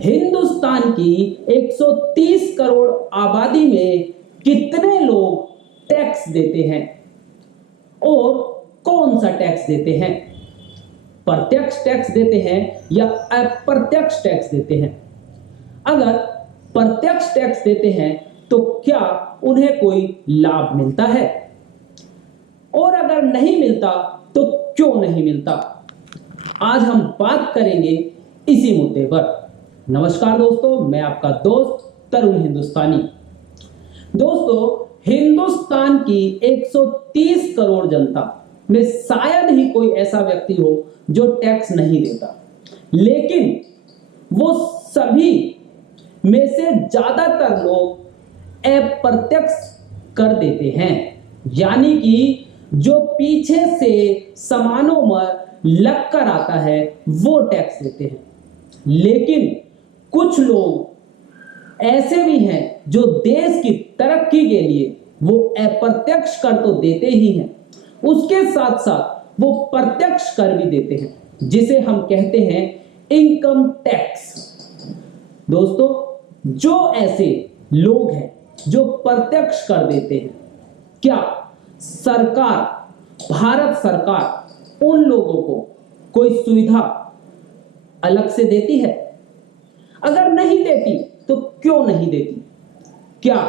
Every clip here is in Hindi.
हिंदुस्तान की 130 करोड़ आबादी में कितने लोग टैक्स देते हैं और कौन सा टैक्स देते हैं? प्रत्यक्ष टैक्स देते हैं या अप्रत्यक्ष टैक्स देते हैं? अगर प्रत्यक्ष टैक्स देते हैं तो क्या उन्हें कोई लाभ मिलता है, और अगर नहीं मिलता तो क्यों नहीं मिलता? आज हम बात करेंगे इसी मुद्दे पर। नमस्कार दोस्तों, मैं आपका दोस्त तरुण हिंदुस्तानी। दोस्तों, हिंदुस्तान की 130 करोड़ जनता में शायद ही कोई ऐसा व्यक्ति हो जो टैक्स नहीं देता, लेकिन वो सभी में से ज्यादातर लोग अप्रत्यक्ष कर देते हैं, यानी कि जो पीछे से सामानों में लग कर आता है वो टैक्स देते हैं। लेकिन कुछ लोग ऐसे भी हैं जो देश की तरक्की के लिए वो अप्रत्यक्ष कर तो देते ही हैं, उसके साथ साथ वो प्रत्यक्ष कर भी देते हैं, जिसे हम कहते हैं इनकम टैक्स। दोस्तों, जो ऐसे लोग हैं जो प्रत्यक्ष कर देते हैं, क्या सरकार, भारत सरकार उन लोगों को कोई सुविधा अलग से देती है? अगर नहीं देती तो क्यों नहीं देती? क्या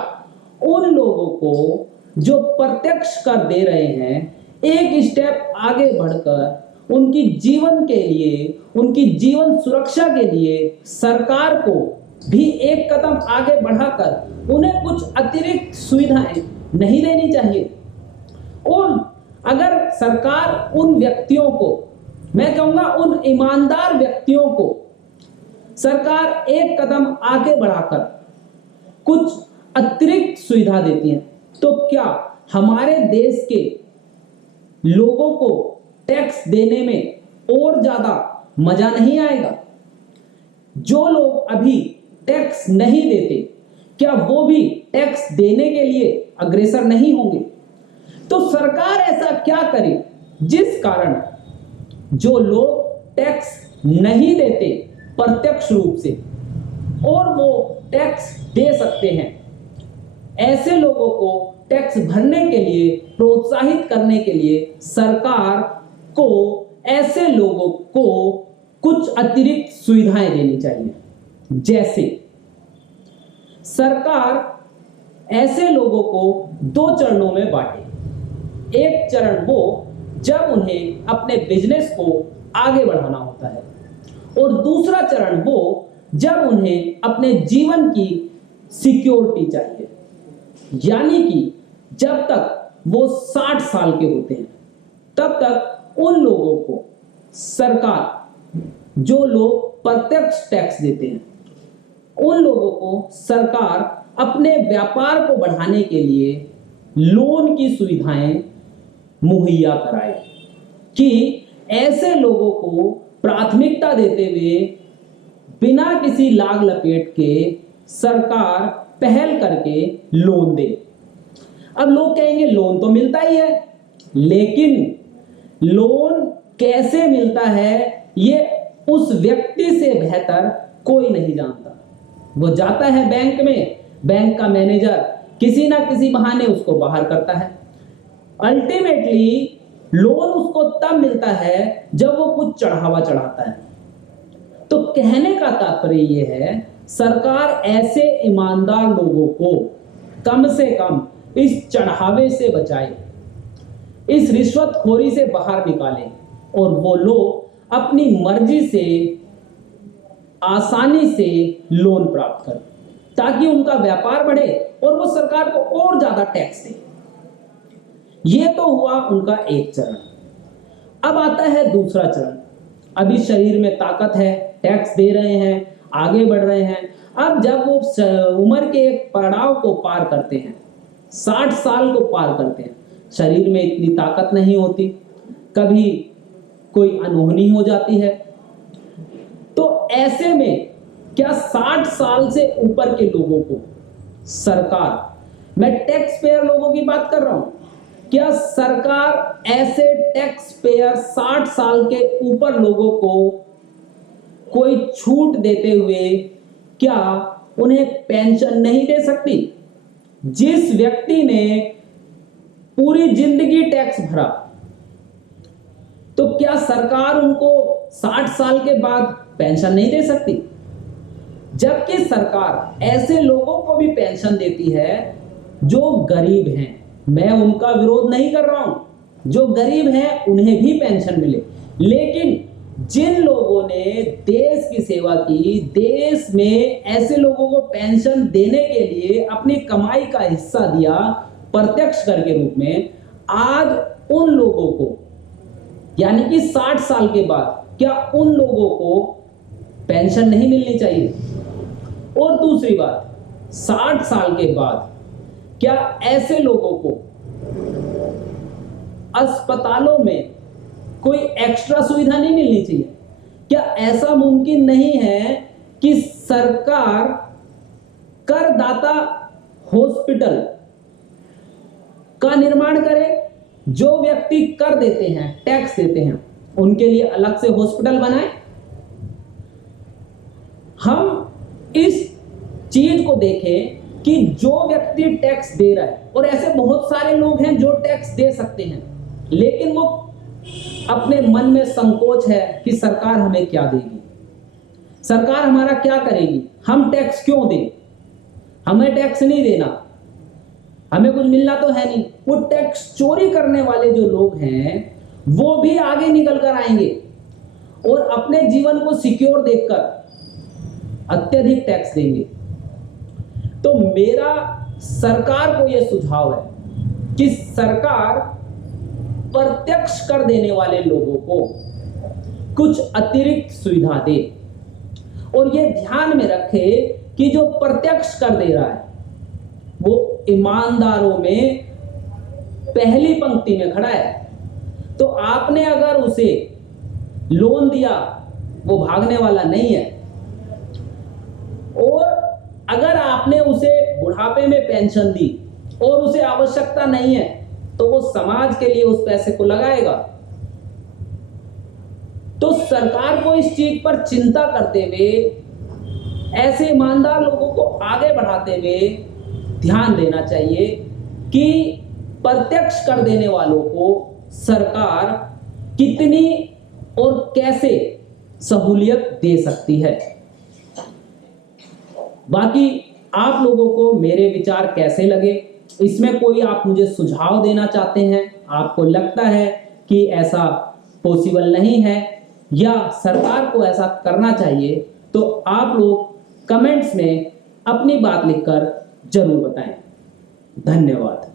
उन लोगों को जो प्रत्यक्ष कर दे रहे हैं एक स्टेप आगे बढ़कर उनकी जीवन के लिए, उनकी जीवन सुरक्षा के लिए सरकार को भी एक कदम आगे बढ़ाकर उन्हें कुछ अतिरिक्त सुविधाएं नहीं देनी चाहिए? और अगर सरकार उन व्यक्तियों को, मैं कहूंगा उन ईमानदार व्यक्तियों को, सरकार एक कदम आगे बढ़ाकर कुछ अतिरिक्त सुविधा देती है, तो क्या हमारे देश के लोगों को टैक्स देने में और ज्यादा मजा नहीं आएगा? जो लोग अभी टैक्स नहीं देते, क्या वो भी टैक्स देने के लिए अग्रसर नहीं होंगे? तो सरकार ऐसा क्या करे जिस कारण जो लोग टैक्स नहीं देते प्रत्यक्ष रूप से और वो टैक्स दे सकते हैं, ऐसे लोगों को टैक्स भरने के लिए प्रोत्साहित करने के लिए सरकार को ऐसे लोगों को कुछ अतिरिक्त सुविधाएं देनी चाहिए। जैसे सरकार ऐसे लोगों को 2 चरणों में बांटे। एक चरण वो जब उन्हें अपने बिजनेस को आगे बढ़ाना होता है, और दूसरा चरण वो जब उन्हें अपने जीवन की सिक्योरिटी चाहिए, यानी कि जब तक वो 60 साल के होते हैं तब तक उन लोगों को सरकार, जो लोग प्रत्यक्ष टैक्स देते हैं, उन लोगों को सरकार अपने व्यापार को बढ़ाने के लिए लोन की सुविधाएं मुहैया कराए, कि ऐसे लोगों को प्राथमिकता देते हुए बिना किसी लाग लपेट के सरकार पहल करके लोन दे। अब लोग कहेंगे लोन तो मिलता ही है, लेकिन लोन कैसे मिलता है ये उस व्यक्ति से बेहतर कोई नहीं जानता। वो जाता है बैंक में, बैंक का मैनेजर किसी ना किसी बहाने उसको बाहर करता है। अल्टीमेटली लोन उसको तब मिलता है जब वो कुछ चढ़ावा चढ़ाता है। तो कहने का तात्पर्य ये है, सरकार ऐसे ईमानदार लोगों को कम से कम इस चढ़ावे से बचाए, इस रिश्वतखोरी से बाहर निकाले, और वो लोग अपनी मर्जी से आसानी से लोन प्राप्त करें, ताकि उनका व्यापार बढ़े और वो सरकार को और ज्यादा टैक्स दे। ये तो हुआ उनका एक चरण। अब आता है दूसरा चरण। अभी शरीर में ताकत है, टैक्स दे रहे हैं, आगे बढ़ रहे हैं। अब जब वो उम्र के एक पड़ाव को पार करते हैं, 60 साल को पार करते हैं, शरीर में इतनी ताकत नहीं होती, कभी कोई अनहोनी हो जाती है, तो ऐसे में क्या 60 साल से ऊपर के लोगों को सरकार, मैं टैक्स पेयर लोगों की बात कर रहा हूं, क्या सरकार ऐसे टैक्स पेयर 60 साल के ऊपर लोगों को कोई छूट देते हुए क्या उन्हें पेंशन नहीं दे सकती? जिस व्यक्ति ने पूरी जिंदगी टैक्स भरा, तो क्या सरकार उनको 60 साल के बाद पेंशन नहीं दे सकती? जबकि सरकार ऐसे लोगों को भी पेंशन देती है जो गरीब हैं। मैं उनका विरोध नहीं कर रहा हूं, जो गरीब हैं उन्हें भी पेंशन मिले। लेकिन जिन लोगों ने देश की सेवा की, देश में ऐसे लोगों को पेंशन देने के लिए अपनी कमाई का हिस्सा दिया प्रत्यक्ष कर के रूप में, आज उन लोगों को यानी कि 60 साल के बाद क्या उन लोगों को पेंशन नहीं मिलनी चाहिए? और दूसरी बात, 60 साल के बाद क्या ऐसे लोगों को अस्पतालों में कोई एक्स्ट्रा सुविधा नहीं मिलनी चाहिए? क्या ऐसा मुमकिन नहीं है कि सरकार करदाता हॉस्पिटल का निर्माण करे? जो व्यक्ति कर देते हैं, टैक्स देते हैं, उनके लिए अलग से हॉस्पिटल बनाए। हम इस चीज को देखें कि जो व्यक्ति टैक्स दे रहा है, और ऐसे बहुत सारे लोग हैं जो टैक्स दे सकते हैं, लेकिन वो अपने मन में संकोच है कि सरकार हमें क्या देगी, सरकार हमारा क्या करेगी, हम टैक्स क्यों दें, हमें टैक्स नहीं देना, हमें कुछ मिलना तो है नहीं। वो टैक्स चोरी करने वाले जो लोग हैं वो भी आगे निकल कर आएंगे और अपने जीवन को सिक्योर देखकर अत्यधिक टैक्स देंगे। तो मेरा सरकार को यह सुझाव है कि सरकार प्रत्यक्ष कर देने वाले लोगों को कुछ अतिरिक्त सुविधा दे, और यह ध्यान में रखे कि जो प्रत्यक्ष कर दे रहा है वो ईमानदारों में पहली पंक्ति में खड़ा है। तो आपने अगर उसे लोन दिया, वो भागने वाला नहीं है, और अगर आपने उसे बुढ़ापे में पेंशन दी और उसे आवश्यकता नहीं है, तो वो समाज के लिए उस पैसे को लगाएगा। तो सरकार को इस चीज पर चिंता करते हुए, ऐसे ईमानदार लोगों को आगे बढ़ाते हुए ध्यान देना चाहिए कि प्रत्यक्ष कर देने वालों को सरकार कितनी और कैसे सहूलियत दे सकती है। बाकी आप लोगों को मेरे विचार कैसे लगे, इसमें कोई आप मुझे सुझाव देना चाहते हैं, आपको लगता है कि ऐसा पॉसिबल नहीं है या सरकार को ऐसा करना चाहिए, तो आप लोग कमेंट्स में अपनी बात लिखकर जरूर बताएं। धन्यवाद।